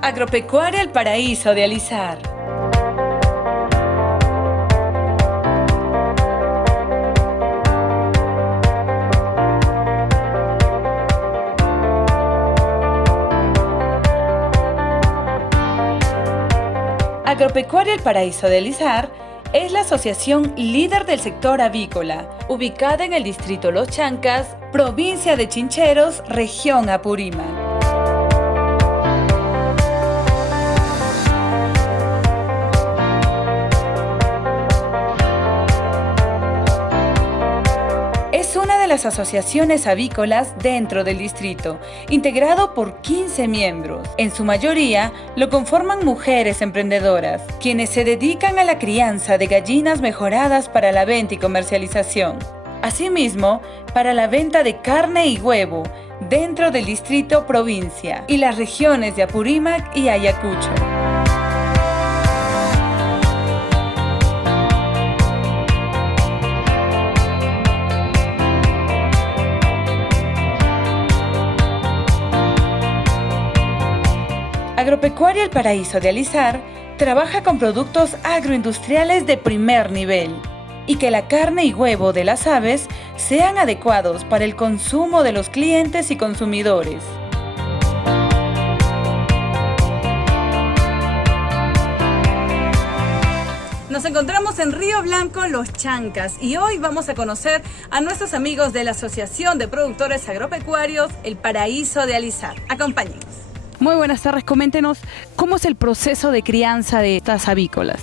Agropecuaria El Paraíso de Alizar. Agropecuaria El Paraíso de Alizar es la asociación líder del sector avícola, ubicada en el distrito Los Chancas, provincia de Chincheros, región Apurímac. Es una de las asociaciones avícolas dentro del distrito, integrado por 15 miembros. En su mayoría lo conforman mujeres emprendedoras, quienes se dedican a la crianza de gallinas mejoradas para la venta y comercialización. Asimismo, para la venta de carne y huevo dentro del distrito provincia y las regiones de Apurímac y Ayacucho. Agropecuaria El Paraíso de Alizar trabaja con productos agroindustriales de primer nivel y que la carne y huevo de las aves sean adecuados para el consumo de los clientes y consumidores. Nos encontramos en Río Blanco, Los Chancas, y hoy vamos a conocer a nuestros amigos de la Asociación de Productores Agropecuarios El Paraíso de Alizar. Acompáñenos. Muy buenas tardes, coméntenos cómo es el proceso de crianza de estas avícolas.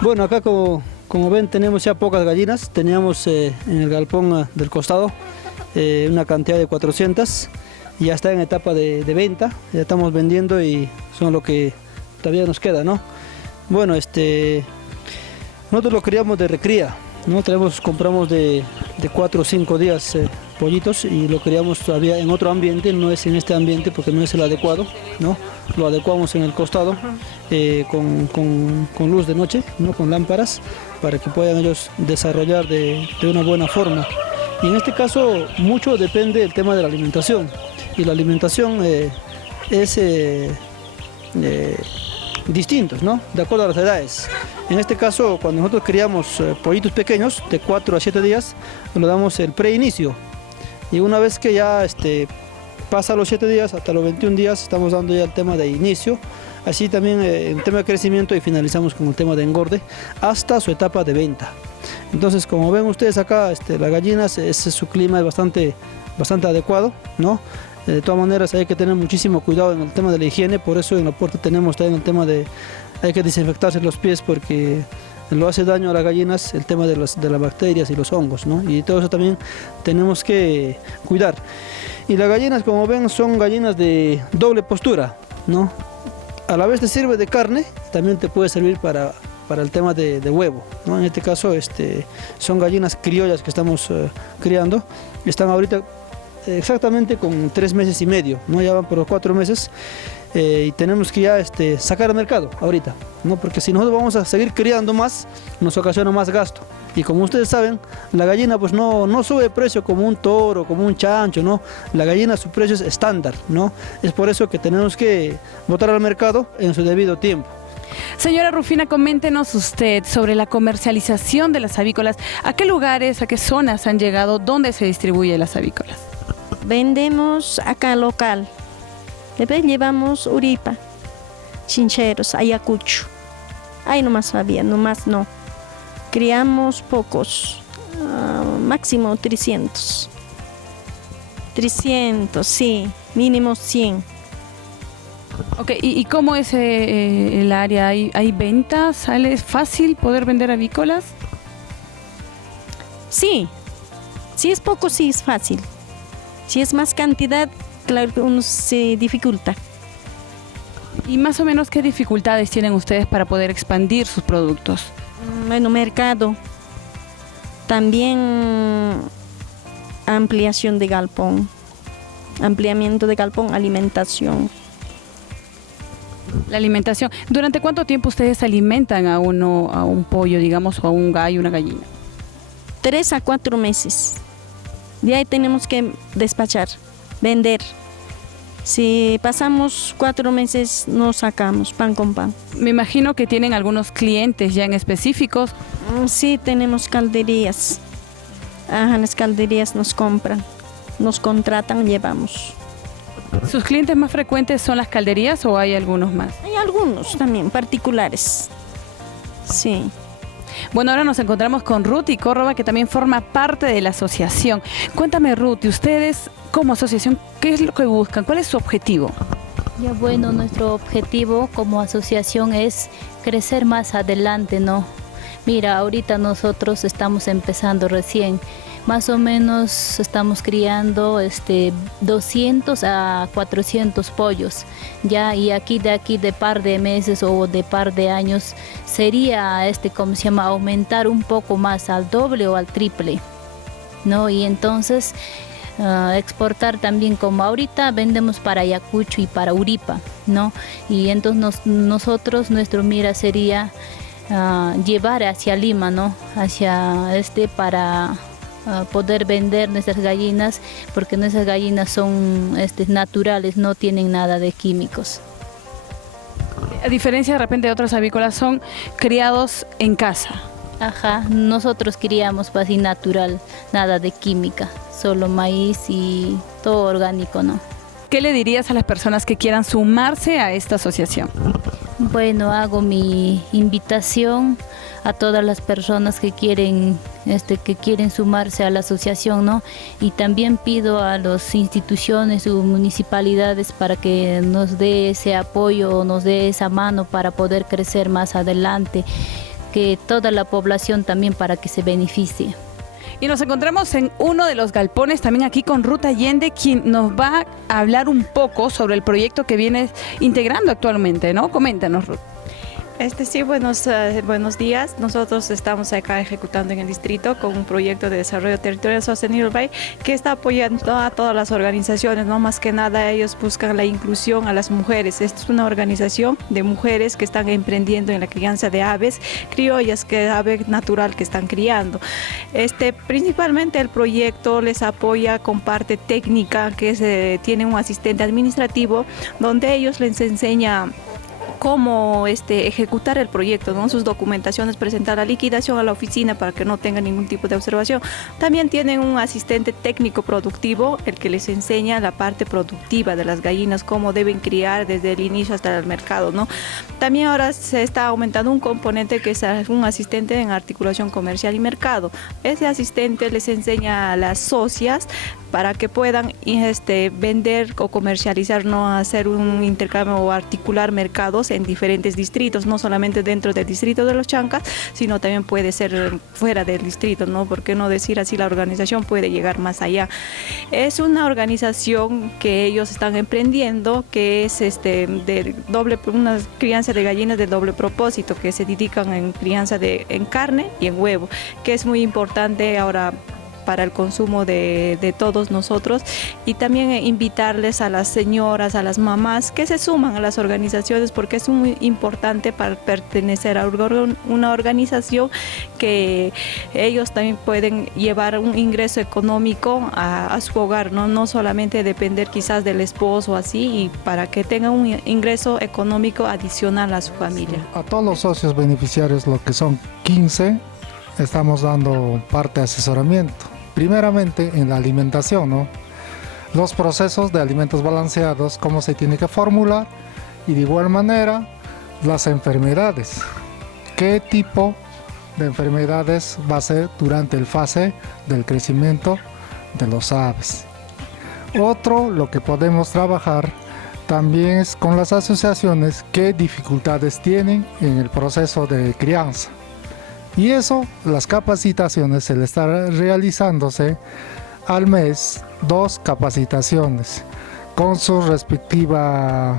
Bueno, acá como ven tenemos ya pocas gallinas, teníamos en el galpón del costado una cantidad de 400, y ya está en etapa de venta, ya estamos vendiendo y son lo que todavía nos queda, ¿no? Bueno, nosotros lo criamos de recría, ¿no? Compramos de 4 o 5 días pollitos y lo criamos todavía en otro ambiente, no es en este ambiente porque no es el adecuado, ¿no? Lo adecuamos en el costado con luz de noche, ¿no? Con lámparas, para que puedan ellos desarrollar de una buena forma. Y en este caso mucho depende del tema de la alimentación, y la alimentación es distintos, ¿no? De acuerdo a las edades. En este caso, cuando nosotros criamos pollitos pequeños de 4 a 7 días, lo damos el preinicio, y una vez que ya pasa los 7 días hasta los 21 días estamos dando ya el tema de inicio, así también el tema de crecimiento, y finalizamos con el tema de engorde hasta su etapa de venta. Entonces, como ven ustedes acá, las gallinas, su clima es bastante adecuado, ¿no? De todas maneras hay que tener muchísimo cuidado en el tema de la higiene, por eso en la puerta tenemos también el tema de hay que desinfectarse los pies, porque lo hace daño a las gallinas el tema de las bacterias y los hongos, ¿no? Y todo eso también tenemos que cuidar. Y las gallinas, como ven, son gallinas de doble postura, ¿no? A la vez te sirve de carne, también te puede servir para el tema de huevo, ¿no? En este caso son gallinas criollas que estamos criando, están ahorita exactamente con 3 meses y medio, ¿no? Ya van por los 4 meses. Y tenemos que ya sacar al mercado ahorita, ¿no? Porque si nosotros vamos a seguir criando más, nos ocasiona más gasto. Y como ustedes saben, la gallina pues no sube de precio como un toro, como un chancho, ¿no? La gallina, su precio es estándar, ¿no? Es por eso que tenemos que botar al mercado en su debido tiempo. Señora Rufina, coméntenos usted sobre la comercialización de las avícolas. ¿A qué lugares, a qué zonas han llegado? ¿Dónde se distribuyen las avícolas? Vendemos acá local. Después llevamos Uripa, Chincheros, Ayacucho. Ahí nomás había, nomás no. Criamos pocos, máximo 300. 300, sí, mínimo 100. Ok, ¿y cómo es el área? ¿Hay ventas? ¿Sale fácil poder vender avícolas? Sí, si es poco, sí es fácil. Si es más cantidad, claro que uno se dificulta. ¿Y más o menos qué dificultades tienen ustedes para poder expandir sus productos? Bueno, mercado. También ampliación de galpón. Ampliamiento de galpón, alimentación. La alimentación. ¿Durante cuánto tiempo ustedes alimentan a un pollo, digamos, o a un gallo, una gallina? 3 a 4 meses. De ahí tenemos que despachar, vender. Si pasamos 4 meses, no sacamos pan con pan. Me imagino que tienen algunos clientes ya en específicos. Sí, tenemos calderías. Ajá, las calderías nos compran, nos contratan, llevamos. ¿Sus clientes más frecuentes son las calderías o hay algunos más? Hay algunos también, particulares. Sí. Bueno, ahora nos encontramos con Ruth y Córdoba, que también forma parte de la asociación. Cuéntame, Ruth, ¿y ustedes como asociación qué es lo que buscan? ¿Cuál es su objetivo? Ya bueno, nuestro objetivo como asociación es crecer más adelante, ¿no? Mira, ahorita nosotros estamos empezando recién. Más o menos estamos criando 200 a 400 pollos, ya, y aquí de par de meses o de par de años sería ¿cómo se llama? Aumentar un poco más al doble o al triple, ¿no? Y entonces exportar también, como ahorita vendemos para Ayacucho y para Uripa, ¿no? Y entonces nuestro mira sería llevar hacia Lima, ¿no? Hacia para poder vender nuestras gallinas, porque nuestras gallinas son naturales, no tienen nada de químicos. A diferencia de repente de otros avícolas, son criados en casa. Ajá, nosotros criamos así natural, nada de química, solo maíz y todo orgánico, ¿no? ¿Qué le dirías a las personas que quieran sumarse a esta asociación? Bueno, hago mi invitación a todas las personas que quieren sumarse a la asociación, ¿no? Y también pido a las instituciones o municipalidades para que nos dé ese apoyo, nos dé esa mano para poder crecer más adelante, que toda la población también para que se beneficie. Y nos encontramos en uno de los galpones también aquí con Ruth Allende, quien nos va a hablar un poco sobre el proyecto que viene integrando actualmente, ¿no? Coméntanos, Ruth. Sí, buenos días. Nosotros estamos acá ejecutando en el distrito con un proyecto de desarrollo territorial sostenible que está apoyando a todas las organizaciones, ¿no? Más que nada ellos buscan la inclusión a las mujeres. Esta es una organización de mujeres que están emprendiendo en la crianza de aves criollas, que es ave natural que están criando. Principalmente el proyecto les apoya con parte técnica, que tiene un asistente administrativo, donde ellos les enseña cómo ejecutar el proyecto, ¿no? Sus documentaciones, presentar la liquidación a la oficina para que no tenga ningún tipo de observación. También tienen un asistente técnico productivo, el que les enseña la parte productiva de las gallinas, cómo deben criar desde el inicio hasta el mercado, ¿no? También ahora se está aumentando un componente que es un asistente en articulación comercial y mercado. Ese asistente les enseña a las socias para que puedan vender o comercializar, no hacer un intercambio o articular mercados en diferentes distritos, no solamente dentro del distrito de Los Chancas, sino también puede ser fuera del distrito, ¿no? ¿Por qué no decir así? La organización puede llegar más allá. Es una organización que ellos están emprendiendo, que es una crianza de gallinas de doble propósito, que se dedican en crianza en carne y en huevo, que es muy importante ahora para el consumo de todos nosotros, y también invitarles a las señoras, a las mamás que se suman a las organizaciones, porque es muy importante para pertenecer a una organización que ellos también pueden llevar un ingreso económico a su hogar, no solamente depender quizás del esposo así, y para que tengan un ingreso económico adicional a su familia. A todos los socios beneficiarios, lo que son 15, estamos dando parte de asesoramiento. Primeramente en la alimentación, ¿no? Los procesos de alimentos balanceados, cómo se tiene que formular, y de igual manera las enfermedades. ¿Qué tipo de enfermedades va a ser durante el fase del crecimiento de los aves? Otro, lo que podemos trabajar también es con las asociaciones, qué dificultades tienen en el proceso de crianza. Y eso, las capacitaciones, se le está realizándose al mes 2 capacitaciones, con su respectiva,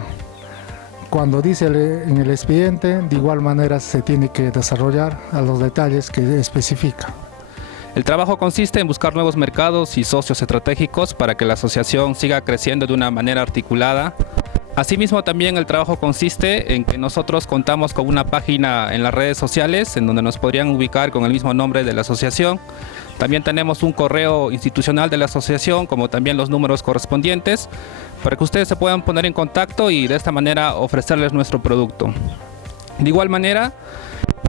cuando dice en el expediente, de igual manera se tiene que desarrollar a los detalles que especifica. El trabajo consiste en buscar nuevos mercados y socios estratégicos para que la asociación siga creciendo de una manera articulada Asimismo, también el trabajo consiste en que nosotros contamos con una página en las redes sociales en donde nos podrían ubicar con el mismo nombre de la asociación. También tenemos un correo institucional de la asociación, como también los números correspondientes, para que ustedes se puedan poner en contacto y de esta manera ofrecerles nuestro producto. De igual manera,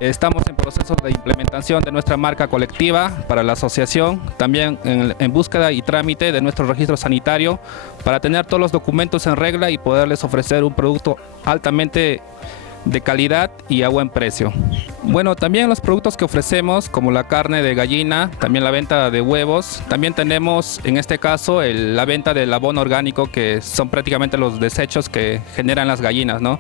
estamos en proceso de implementación de nuestra marca colectiva para la asociación, también en búsqueda y trámite de nuestro registro sanitario para tener todos los documentos en regla y poderles ofrecer un producto altamente de calidad y a buen precio. Bueno, también los productos que ofrecemos, como la carne de gallina, también la venta de huevos, también tenemos en este caso la venta del abono orgánico, que son prácticamente los desechos que generan las gallinas, ¿no?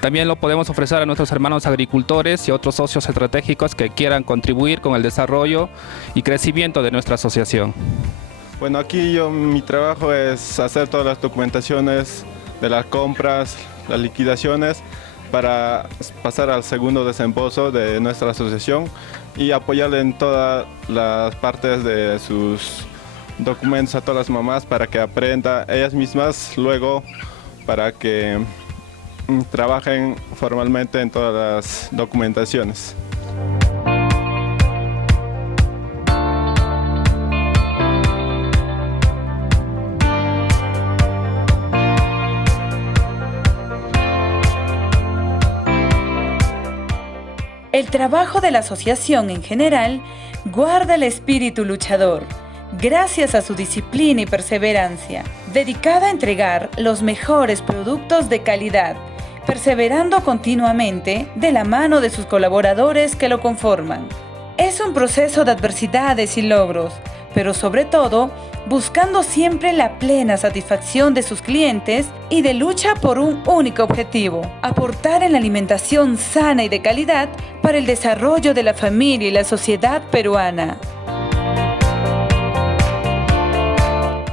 También lo podemos ofrecer a nuestros hermanos agricultores y otros socios estratégicos que quieran contribuir con el desarrollo y crecimiento de nuestra asociación. Bueno, aquí mi trabajo es hacer todas las documentaciones de las compras, las liquidaciones, para pasar al segundo desembolso de nuestra asociación y apoyarle en todas las partes de sus documentos a todas las mamás para que aprendan ellas mismas luego para que trabajen formalmente en todas las documentaciones. El trabajo de la asociación en general guarda el espíritu luchador, gracias a su disciplina y perseverancia, dedicada a entregar los mejores productos de calidad, perseverando continuamente de la mano de sus colaboradores que lo conforman. Es un proceso de adversidades y logros, pero sobre todo buscando siempre la plena satisfacción de sus clientes y de lucha por un único objetivo: aportar en la alimentación sana y de calidad para el desarrollo de la familia y la sociedad peruana.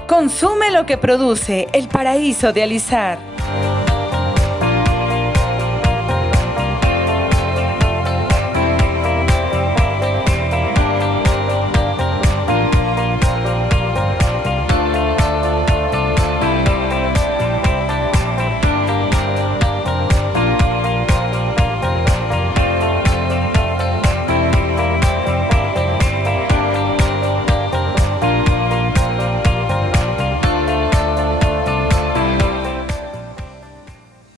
Consume lo que produce el paraíso de Alizar.